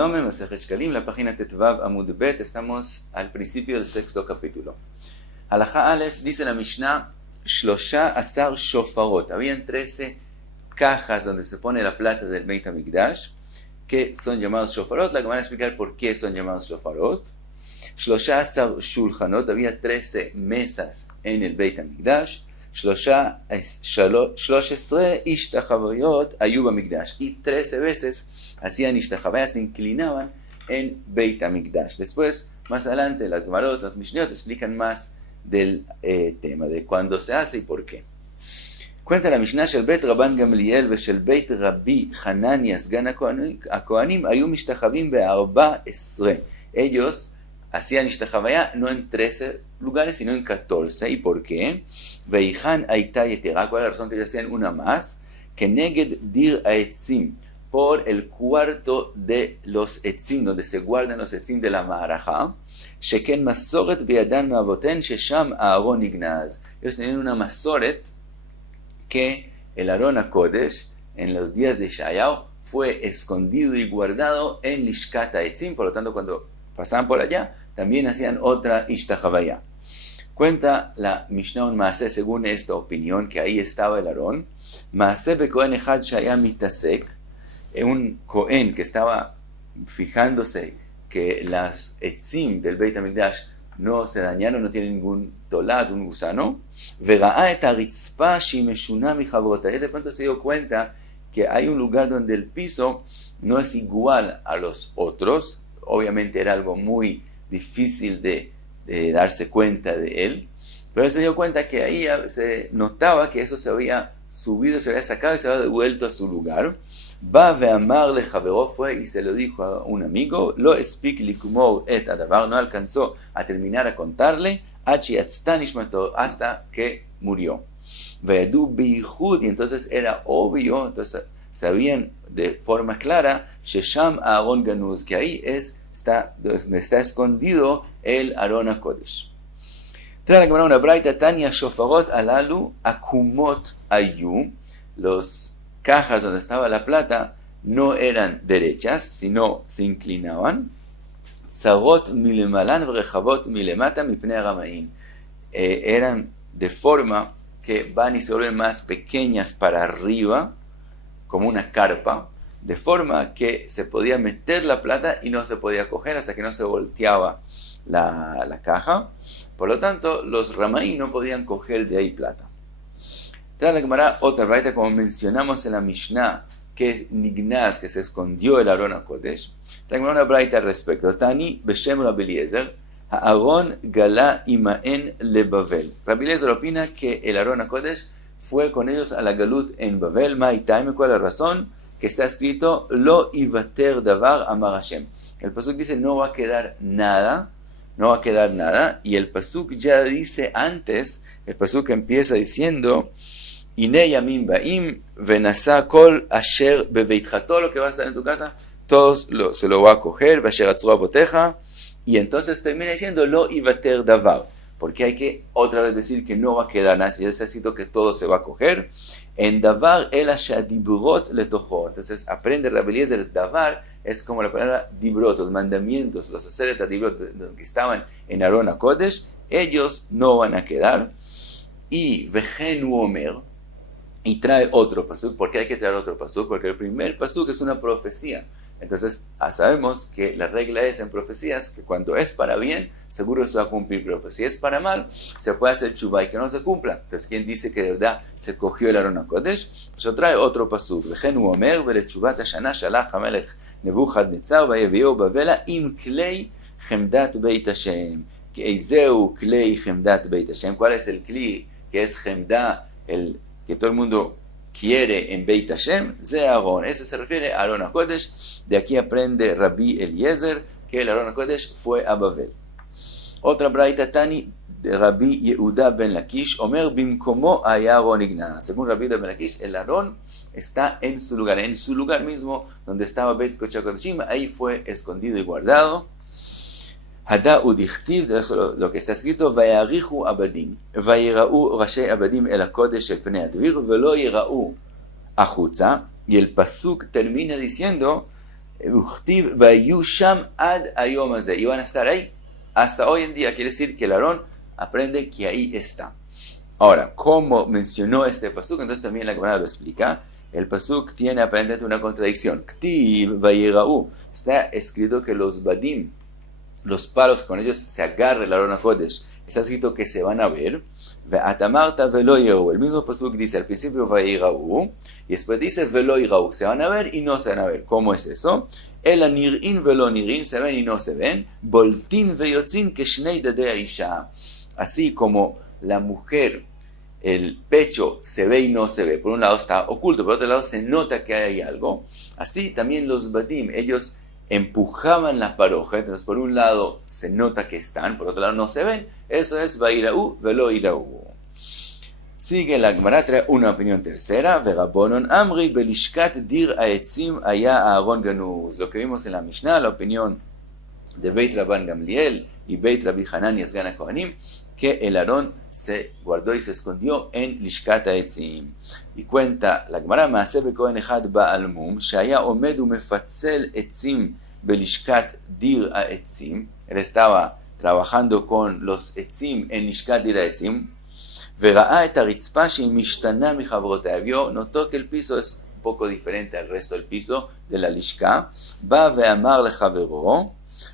Shlome, Masejet Shkalim, la página Tetvav Amud Bet. Estamos al principio del sexto capítulo. Halajá Aleph, dice la Mishnah, Shlosha Asar Shofarot. Habían 13 cajas donde se pone la plata del Beit HaMikdash, que son llamados Shofarot. La que van a explicar por qué son llamados Shofarot. Shlosha Asar Shulchanot. Había 13 mesas en el Beit HaMikdash. 13 Ishtachavayot Ayu BaMikdash. Y 13 veces hacían Ishtachavayot, se inclinaban en Beit HaMikdash. Después, más adelante, las Gemarot, los Mishnayot explican más del tema, de cuándo se hace y por qué. Cuenta la Mishnah, Shel Beit Rabban Gamliel Veshel Beit Rabbi Hanania Sgan HaKohanim Ayu Mishtachavim Be-14. Ellos hacían Ishtachavayah no en 13 lugares, sino en 14. ¿Y por qué? Veihan Aita Yetera. ¿Cuál es la razón que ellos hacían una más? Que Neged Dir Aetzim, por el cuarto de los etzim, donde se guardan los etzim de la Ma'arajá. Sheken Masoret Beyadan Ma'avoten Shesham Aaron Ignaz. Ellos tenían una Masoret que el Aron HaKodesh, en los días de Yeshayahu, fue escondido y guardado en Lishkat Ha'etzim. Por lo tanto, cuando pasaban por allá, también hacían otra Ishtachavayah. Cuenta la Mishnah un Maaseh según esta opinión, que ahí estaba el Aarón. Maaseh bekohen echad shaya mitasek, un Cohen que estaba fijándose que las etzim del Beit HaMikdash no se dañaron, no tienen ningún tolat, un gusano. Vera'a et haritzpa shi meshuna michavrotahe. De pronto se dio cuenta que hay un lugar donde el piso no es igual a los otros. Obviamente era algo muy difícil de darse cuenta de él, pero se dio cuenta que ahí se notaba que eso se había subido, se había sacado y se había devuelto a su lugar. Va ve'amar lechaveró, fue y se lo dijo a un amigo, lo espik likumor et adavar, no alcanzó a terminar a contarle, hasta que murió. Ve'adu bihud, y entonces era obvio, entonces sabían de forma clara, shesham Aaron ganuz, que ahí está donde está escondido el Aron HaKodesh. Trae la cámara una braita, Tania Shofarot alalu akumot ayu. Los cajas donde estaba la plata no eran derechas, sino se inclinaban. Tzarot milemalan vrechavot milemata mipnei aramaim. Eran de forma que van y se vuelven más pequeñas para arriba, como una carpa, de forma que se podía meter la plata y no se podía coger hasta que no se volteaba la caja. Por lo tanto, los ramaí no podían coger de ahí plata. Trae la Gemara otra braita, como mencionamos en la Mishnah, que es Nignaz, que se escondió el Aron HaKodesh. Trae una braita al respecto. Tani Beshem Rabbi Eliezer, Aaron Gala Imaen le Bavel. Rabbi Eliezer opina que el Aron HaKodesh fue con ellos a la Galut en Bavel. Ma'itaim, ¿cuál es la razón? Que está escrito Lo Ivater Davar Amar Hashem. El pasuk dice no va a quedar nada, y el pasuk ya dice antes, el pasuk empieza diciendo Ine Yamim Ba'im Venasa Kol Asher Beveitcha, todo lo que va a estar en tu casa, todos se lo va a coger, Vasher Atzru Avoteja, y entonces termina diciendo Lo Ivater Davar, porque hay que otra vez decir que no va a quedar nada, si necesito que todo se va a coger. En Davar el Ashadibrot letojo. Entonces aprende Rabbi Eliezer, Davar es como la palabra Dibrot, los mandamientos, los Aseret Dibrot que estaban en Aron HaKodesh, ellos no van a quedar. Y Vejenu Omer, y trae otro pasuk. ¿Por qué hay que traer otro pasuk? Porque el primer pasuk es una profecía. Entonces sabemos que la regla es en profecías que cuando es para bien, seguro se va a cumplir, pero pues si es para mal, se puede hacer chubá y que no se cumpla. Entonces, ¿quién dice que de verdad se cogió el Aron HaKodesh? Pues trae otro pasuk. Vejenu Omer velechubat hashana shalach hamelech Nebuchadnezzar vayeviu bavela im klei chemdat beit Hashem. Eizeu klei chemdat beit Hashem. ¿Cuál es el klei que es chemda, el que todo el mundo quiere en Beit Hashem? Ze Aaron. Eso se refiere a Aron HaKodesh. De aquí aprende Rabbi Eliezer que el Aron HaKodesh fue a Babel. Otra braita Tani de Rabbi Yehuda ben Lakish, Omer bimkomo haya Aron Ignaz. Según Rabbi Yehuda ben Lakish, el Aron está en su lugar mismo donde estaba Beit Kodesh HaKodeshim, ahí fue escondido y guardado. Hada udichtiv, lo que está escrito, vayarichu abadim, vayirau rashei abadim el HaKodesh el pnei advir, velo yirau achutza, y el pasuk termina diciendo Uchtiv vayusham ad hayom hazeh. Y van a estar ahí hasta hoy en día. Quiere decir que el Aarón aprende que ahí está. Ahora, como mencionó este pasuk, entonces también la Gemara lo explica. El pasuk tiene aparentemente una contradicción. Ktiv vayirau. Está escrito que los badim, los palos con ellos se agarra el Aarón HaKodesh, está escrito que se van a ver. Ve'atamarta velo yirau. El mismo pasuk dice al principio vayirau y después dice velo yirau. Se van a ver y no se van a ver. ¿Cómo es eso? El nir'in velo nir'in, se ven y no se ven. Boltin veyotzin keshnei dadei haisha. Así como la mujer, el pecho se ve y no se ve. Por un lado está oculto, por otro lado se nota que hay algo. Así también los badim, ellos empujaban la paroja. Entonces por un lado se nota que están, por otro lado no se ven. Eso es vairau velo irau. Sigue la Gemara, trae una opinión tercera. Verabonon amri belishkat dir haetzim haya Aaron ganuz. Lo que vimos en la Mishnah, la opinión de Beit Rabban Gamliel y Beit Rabbi Hanan y Asgan HaKohanim, que el Aarón se guardó y se escondió en Lishkat Haetzim. Y cuenta la Gemara, Maaseh bekohen echad ba'al mum, shaya omed umefatzel etzim belishkat dir haetzim. Él estaba trabajando con los etzim en Lishkat dir haetzim. Vera'a et haritzpa shemishtana michavrotea. Vio, notó que el piso es un poco diferente al resto del piso de la Lishka. Ba ve'amar lechavero,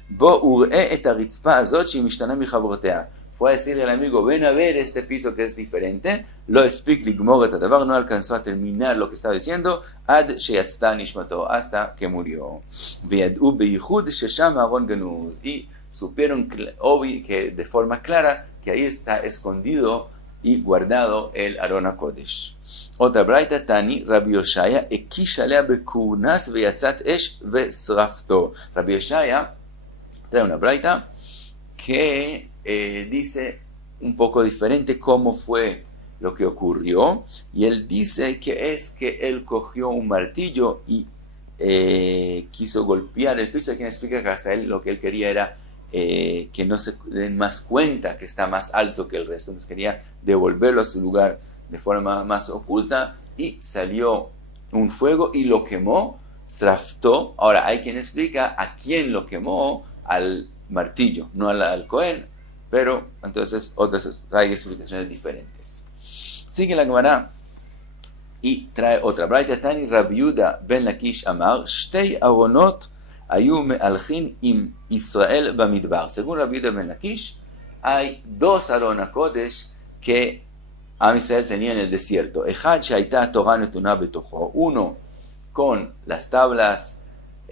bo ur'e et haritzpa azot shemishtana michavrotea. Fue a decirle al amigo, ven a ver este piso que es diferente. Lo explik ligmor et hadavar, no alcanzó a terminar lo que estaba diciendo, ad sheyatzta nishmato, hasta que murió. Ve'yad'u beyichud shesham Aaron ganuz. Y supieron que de forma clara que ahí está escondido y guardado el Aarón HaKodesh. Otra braita, Tani, Rabbi Yoshaya, ekish alea bekurnas veyatzat esh vesrafto. Rabbi Yoshaya trae una braita que dice un poco diferente cómo fue lo que ocurrió, y él dice que es que él cogió un martillo y quiso golpear el piso. Quien explica que hasta él lo que él quería era que no se den más cuenta que está más alto que el resto, entonces quería devolverlo a su lugar de forma más oculta, y salió un fuego y lo quemó, sraftó. Ahora hay quien explica a quién lo quemó, al martillo, no al Cohen, pero entonces hay explicaciones diferentes. Sigue la Gemara y trae otra braita. Tani Rabbi Yehuda ben Lakish amar, shtei aronot hayu me'alchin im Israel bamidbar. Según Rabbi Yehuda ben Lakish, hay dos Aarón HaKodesh que Am Israel tenía en el desierto. Echad she'ayta Torah netuna betocho. Uno con las tablas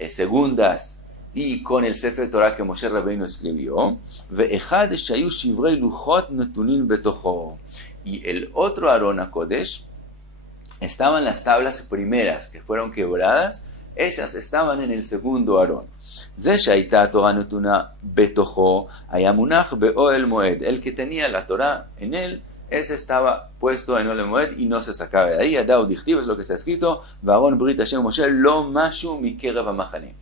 segundas y con el Sefer Torah que Moshe Rabbeinu escribió. Ve'echad shayu shivrei luchot netunin betocho. Y el otro Aarón HaKodesh estaban las tablas primeras que fueron quebradas, ellas estaban en el segundo Aarón. Ze she'ayta Torah netuna betocho haya munach be'oel moed. El que tenía la Torah en él, ese estaba puesto en Oel Moed y no se sacaba de ahí. Adau dichtiv, es lo que está escrito. Va'aron brit Hashem Moshe lo mashu mikerev hamachane.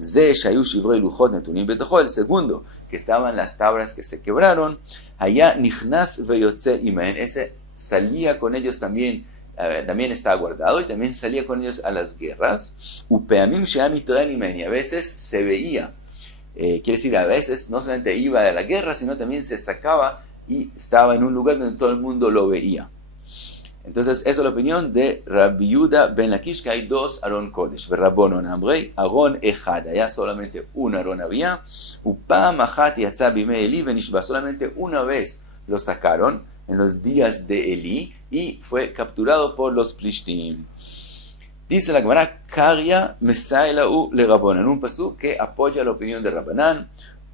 Ze shayu shivrei luchot netunim betocho. El segundo, que estaban las tablas que se quebraron, haya nichnas veyotze imahen. Ese salía con ellos también estaba guardado y también salía con ellos a las guerras. Upeamim she'am mitrein imahen. Y a veces se veía, quiere decir, a veces no solamente iba a la guerra, sino también se sacaba y estaba en un lugar donde todo el mundo lo veía. Entonces, esa es la opinión de Rabbi Yehuda ben Lakish, que hay dos Aarón Kodesh. Verrabonon amrei, Aarón echad, allá solamente un Aarón había. Upam achat yatza bimei Eli venishba, solamente una vez lo sacaron en los días de Eli y fue capturado por los Plishtim. Dice la Gemara, Karya mesailau le Rabbanan, un pasuk que apoya la opinión de Rabbanan.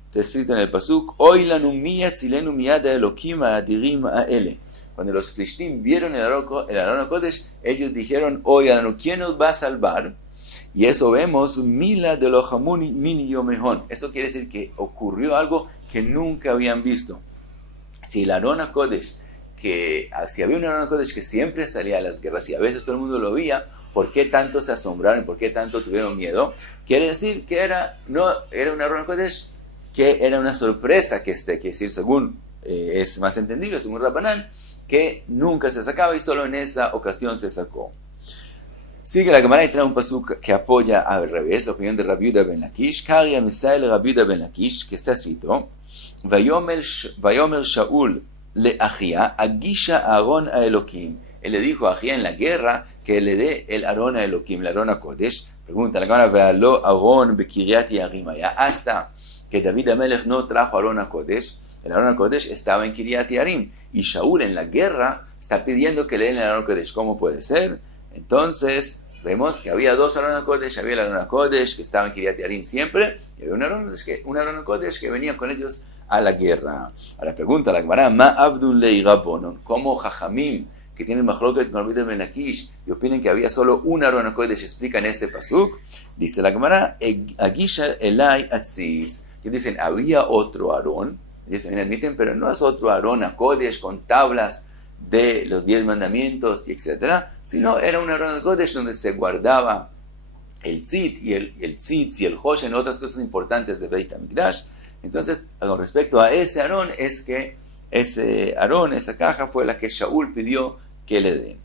Está escrito en el pasuk, Oy lanu miya tzilenu miyad ha'elokim ha'adirim ha'ele. Cuando los Plishtim vieron el Aarón HaKodesh, ellos dijeron, Oy lanu, ¿quién nos va a salvar? Y eso vemos, mila de lo hamuni mini yomehon. Eso quiere decir que ocurrió algo que nunca habían visto. Si el Aarón HaKodesh, si había un Aarón HaKodesh que siempre salía a las guerras y a veces todo el mundo lo veía, ¿por qué tanto se asombraron? ¿Por qué tanto tuvieron miedo? Quiere decir que era un Aarón HaKodesh que era una sorpresa, que quiere decir, según es más entendible, según Rabbanan, que nunca se sacaba y solo en esa ocasión se sacó. Sigue la Gemara y trae un pasuk que apoya al revés, la opinión de Rabbi Yehuda ben Lakish, Karia Misael Rabbi Yehuda ben Lakish, que está escrito, Vayomer Shaul le Achia, Agisha Aaron a Elohim. Él le dijo a Achia en la guerra que le dé el Aaron a Elohim, el Aaron a Kodesh. Pregunta la Gemara, Vealo Aaron Bekiriat Yarim, hasta que David Amelech no trajo Aaron a Kodesh. El Aaron a Kodesh estaba en Kiriat Yarim, y Shaul en la guerra está pidiendo que le den el Aaron a Kodesh. ¿Cómo puede ser? Entonces, vemos que había dos Aaron HaKodesh, había el Aaron HaKodesh que estaba en Kiriat Yarim siempre, y había un Aaron HaKodesh que venía con ellos a la guerra. Ahora pregunta la Gemara, Ma Abdun Lei Rabbonon, ¿cómo Jajamim, que tienen Machloket con Rabbi Yehuda ben Lakish, y opinan que había solo un Aaron HaKodesh, explican este pasuk? Dice la Gemara, Agisha Elai Atzitz, que dicen, había otro Aaron, ellos también admiten, pero no es otro Aaron HaKodesh con tablas de los 10 mandamientos y etcétera, sino era un Aaron HaKodesh donde se guardaba el tzit y el tzitz y el hoshen, otras cosas importantes de Beit HaMikdash. Entonces, con respecto a ese Aarón, es que ese Aarón, esa caja, fue la que Shaul pidió que le den.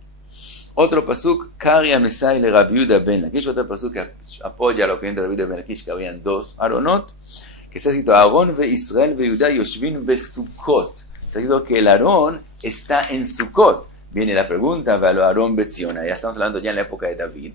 Otro pasuk, Karia Mesai le Rabbi Yehuda ben Lakish, otro pasuk que apoya la opinión de Rabbi Yehuda ben Lakish, que habían dos Aaronot, que está escrito, Aarón ve Israel ve Yehuda yoshvin besukot. Está escrito que el Aarón está en Sukkot. Viene la pregunta, Valo Aarón Betziona. Ya estamos hablando ya en la época de David.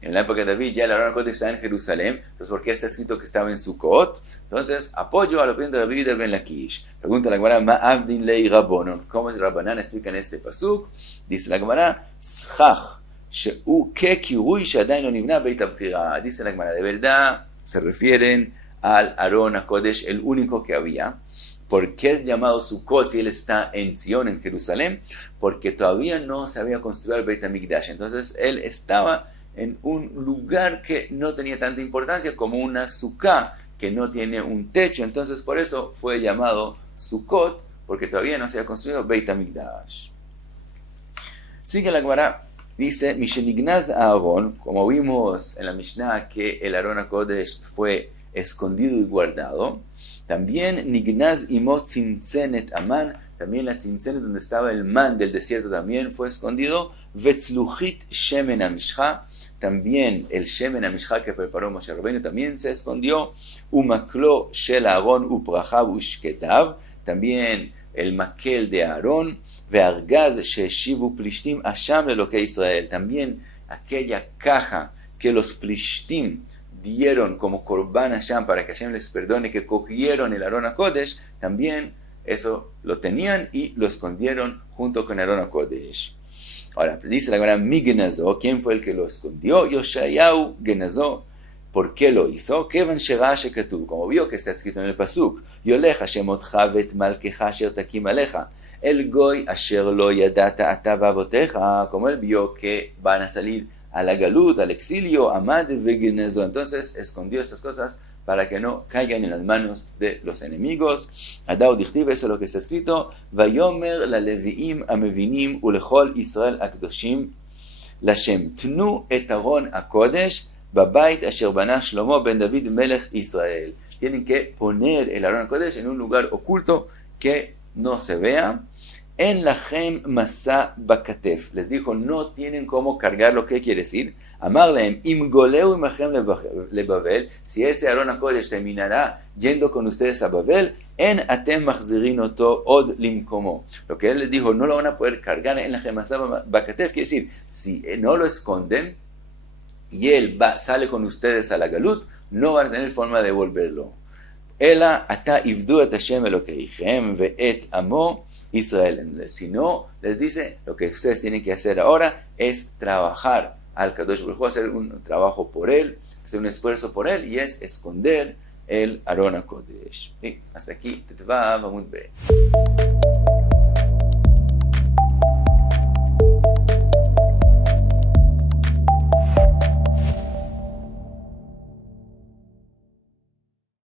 En la época de David ya el Aarón HaKodesh está en Jerusalén. Entonces, ¿por qué está escrito que estaba en Sukkot? Entonces, apoyo a la opinión de Rabbi Yehuda ben Lakish. Pregunta la Gemara, Ma Abdin Lei Rabbonon. ¿Cómo es Rabbanan? Explica en este pasuk. Dice la Gemara, Schach, She'u ke kirui she'adain lo nivna beit habchira. Dice la Gemara, de verdad se refieren al Aarón HaKodesh, el único que había. ¿Por qué es llamado Sukkot si él está en Zion, en Jerusalén? Porque todavía no se había construido el Beit HaMikdash. Entonces él estaba en un lugar que no tenía tanta importancia como una sukkah que no tiene un techo. Entonces por eso fue llamado Sukkot, porque todavía no se había construido Beit HaMikdash. Sigue la Gemara, dice, Mishenignaz Aaron, como vimos en la Mishnah que el Aarón HaKodesh fue escondido y guardado. También Nignaz Imot Tzintzenet Aman, también la Tzintzenet donde estaba el man del desierto también fue escondido. Vetzluchit Shemen Amishcha, también el Shemen Amishcha que preparó Moshe Rabbeinu también se escondió. Umaklo Shel Aaron Uprachav Ushketav, también el maquel de Aarón. Ve'argaz Sheshivu Plishtim Asham Elokei Israel, también aquella caja que los Plishtim dieron como Korban Hashem para que Hashem les perdone, que cogieron el Aarón HaKodesh, también eso lo tenían y lo escondieron junto con el Aarón HaKodesh. Ahora, dice la Gemara, Mi genazó, ¿quién fue el que lo escondió? Yoshayahu genazó. ¿Por qué lo hizo? Kevan shera shekatuv, como vio que está escrito en el pasuk, Yolech Hashem otcha vet malkecha asher takim alecha, el goy asher lo yadata ata vavoteja, como él vio que van a salir a la galut, al exilio, amad vegenezo. Entonces escondió estas cosas para que no caigan en las manos de los enemigos. Adao dichtiv, eso es lo que está escrito. Vayomer la leviim amevinim ulechol Israel akdoshim lashem tnu et Aron HaKodesh babait asher bana Shlomo ben David melech Israel. Tienen que poner el Aron HaKodesh en un lugar oculto que no se vea. En la Hem Masa Bakatef. Les dijo, no tienen cómo cargarlo. ¿Qué quiere decir? Amarleem, Im Goleu Imachem le Babel. Si ese Aron HaKodesh terminará yendo con ustedes a Babel, en Atem Machzirin Oto Od Limkomo. Lo que él les dijo, no lo van a poder cargar en la Hem Masa Bakatef. Quiere decir, si no lo esconden y él sale con ustedes a la Galut, no van a tener forma de devolverlo. Ela ata ivdu et Hashem Elokeichem ve'et amo Israel. Si no, les dice, lo que ustedes tienen que hacer ahora es trabajar al Kadosh Baruj Hu, hacer un trabajo por él, hacer un esfuerzo por él, y es esconder el Aron HaKodesh. Hasta aquí, Tetvav Amud Be.